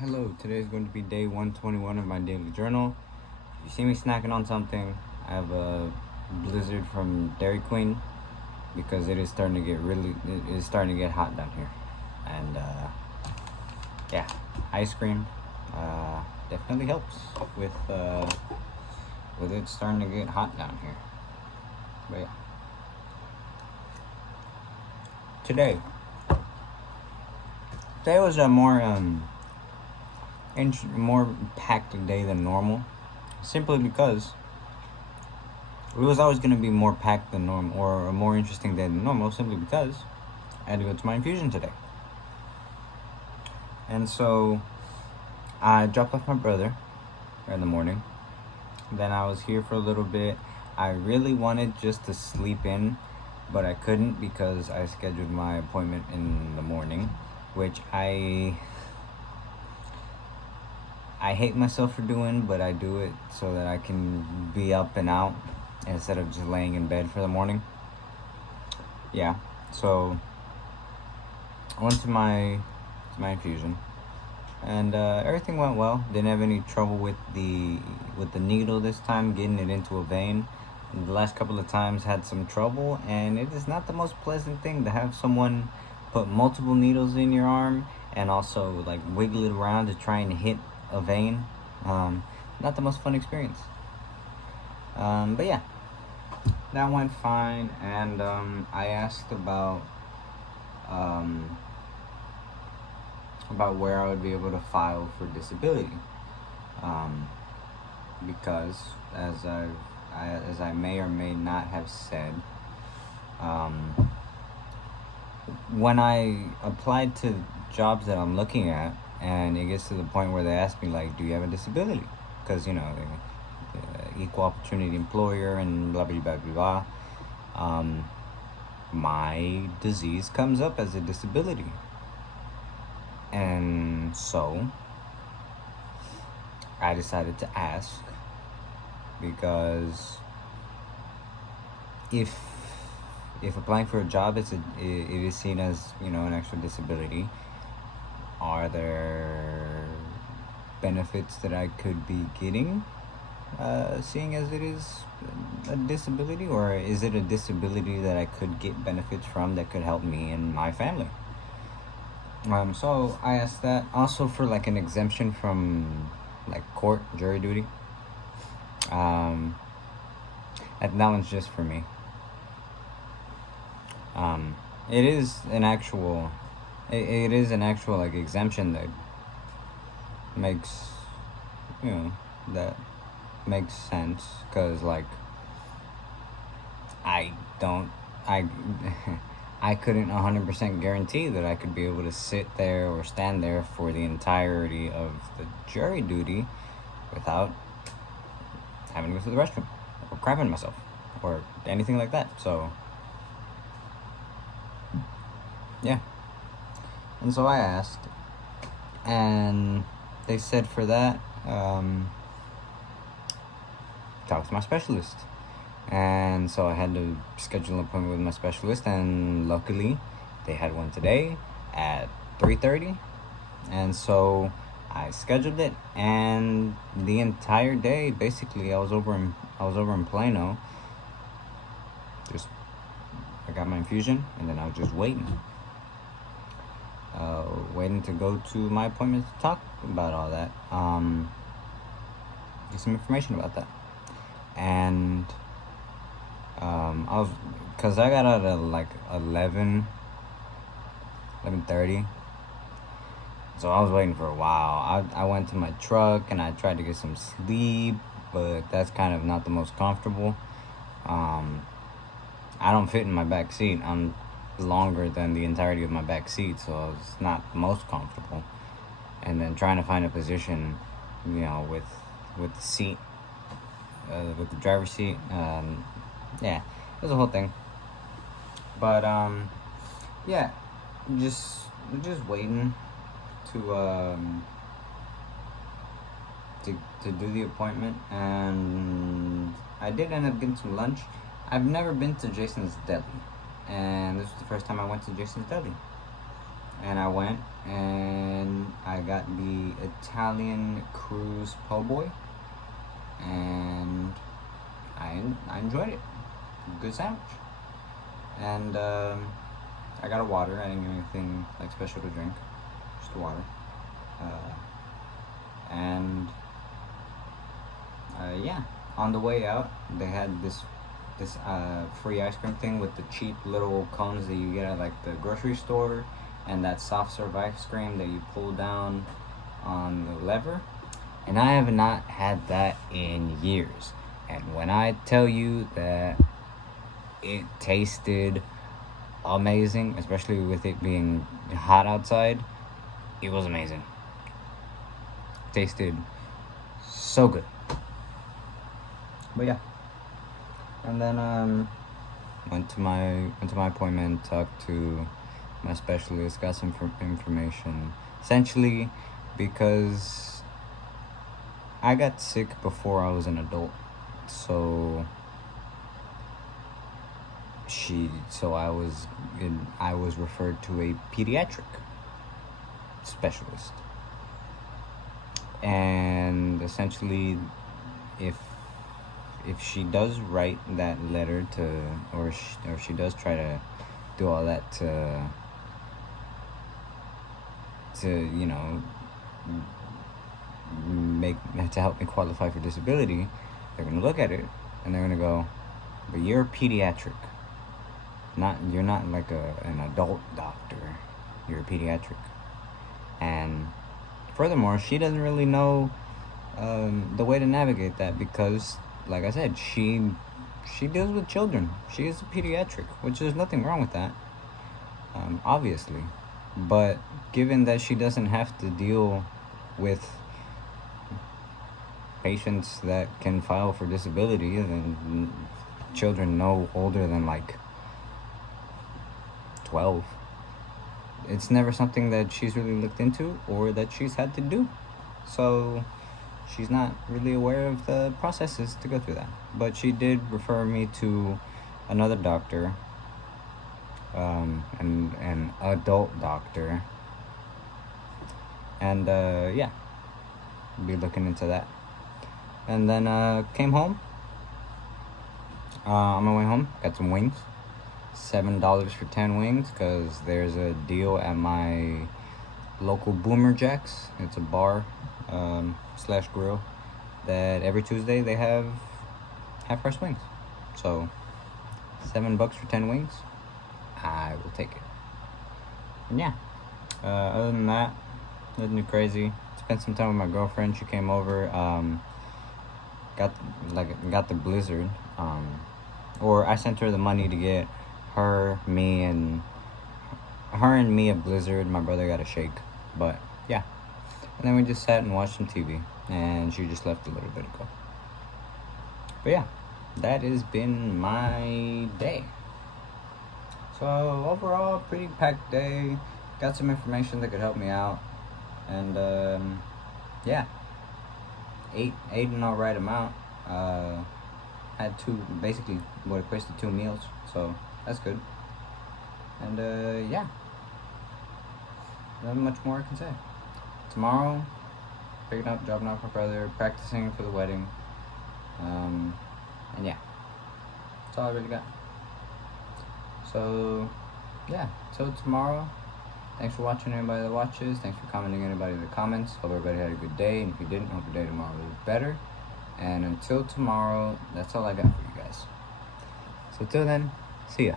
Hello, today is going to be day 121 of my daily journal. If you see me snacking on something, I have a blizzard from Dairy Queen because it is starting to get hot down here. And yeah, ice cream definitely helps with it starting to get hot down here. But yeah, today today was a more packed day than normal, simply because it was always going to be more packed than normal or a more interesting day than normal, simply because I had to go to my infusion today. And so I dropped off my brother in the morning. Then I was here for a little bit. I really wanted just to sleep in, but I couldn't because I scheduled my appointment in the morning, which I hate myself for doing, but I do it so that I can be up and out instead of just laying in bed for the morning. Yeah, so I went to my infusion, and everything went well. Didn't have any trouble with the needle this time, getting it into a vein. The last couple of times had some trouble, and it is not the most pleasant thing to have someone put multiple needles in your arm and also like wiggle it around to try and hit a vein. Not the most fun experience. But yeah, that went fine, and I asked um, about where I would be able to file for disability, um, because as I may or may not have said, um, when I applied to jobs that I'm looking at, and it gets to the point where they ask me like, "Do you have a disability?" Because equal opportunity employer and blah blah blah blah blah. My disease comes up as a disability, and so I decided to ask because if applying for a job it is seen as an extra disability, are there benefits that I could be getting, seeing as it is a disability, or is it a disability that I could get benefits from that could help me and my family? So I asked that also for like an exemption from like court jury duty. Um, and that one's just for me. Um, it is an actual, it is an actual like exemption that makes, that makes sense, because like I don't, I, I couldn't 100% guarantee that I could be able to sit there or stand there for the entirety of the jury duty without having to go to the restroom or crapping myself or anything like that. So yeah, and so I asked, and they said for that, talk to my specialist. And so I had to schedule an appointment with my specialist, and luckily they had one today at 3:30. And so I scheduled it, and the entire day basically I was over in Plano. Just I got my infusion, and then I was just waiting to go to my appointment to talk about all that, get some information about that. And because I got out at like 11:30, so I was waiting for a while. I went to my truck and I tried to get some sleep, but that's kind of not the most comfortable. I don't fit in my back seat. I'm longer than the entirety of my back seat, so it's not the most comfortable. And then trying to find a position, with the seat, with the driver's seat, yeah, it was a whole thing. But yeah, just waiting to to do the appointment, and I did end up getting some lunch. I've never been to Jason's Deli, and this was the first time I went to Jason's Deli. And I went and I got the Italian Cruise po' boy, and I enjoyed it. Good sandwich. And I got a water. I didn't get anything like special to drink, just water. And yeah, on the way out, they had this free ice cream thing with the cheap little cones that you get at like the grocery store, and that soft serve ice cream that you pull down on the lever. And I have not had that in years. And when I tell you that it tasted amazing, especially with it being hot outside, it was amazing. Tasted so good. But yeah. And then went to my appointment, talked to my specialist, got some information. Essentially, because I got sick before I was an adult, so I was referred to a pediatric specialist, and essentially, if she does write that letter to, or she does try to do all that to help me qualify for disability, they're gonna look at it and they're gonna go, but you're a pediatric. You're not like an adult doctor. You're a pediatric. And furthermore, she doesn't really know the way to navigate that, because, like I said, she deals with children. She is a pediatric, which there's nothing wrong with that, obviously. But given that she doesn't have to deal with patients that can file for disability, and children no older than like 12, it's never something that she's really looked into or that she's had to do. So she's not really aware of the processes to go through that. But she did refer me to another doctor, an adult doctor, and yeah, be looking into that. And then came home. On my way home, got some wings. $7 for 10 wings, because there's a deal at my local Boomer Jacks. It's a bar / grill that every Tuesday they have half-price wings. So $7 for 10 wings, I will take it. And yeah, other than that, nothing too crazy. Spent some time with my girlfriend. She came over. Got the Blizzard. Or I sent her the money to get her and me a Blizzard. My brother got a shake. But yeah. And then we just sat and watched some TV. And she just left a little bit ago. But yeah, that has been my day. So overall, pretty packed day. Got some information that could help me out. And yeah, ate an alright amount. Had basically what equates to 2 meals, so that's good. And yeah, not much more I can say. Tomorrow, dropping off my brother, practicing for the wedding, and yeah, that's all I really got. So yeah, till tomorrow. Thanks for watching, everybody that watches. Thanks for commenting, anybody in the comments. Hope everybody had a good day, and if you didn't, hope your day tomorrow was better. And until tomorrow, that's all I got for you guys. So till then, see ya.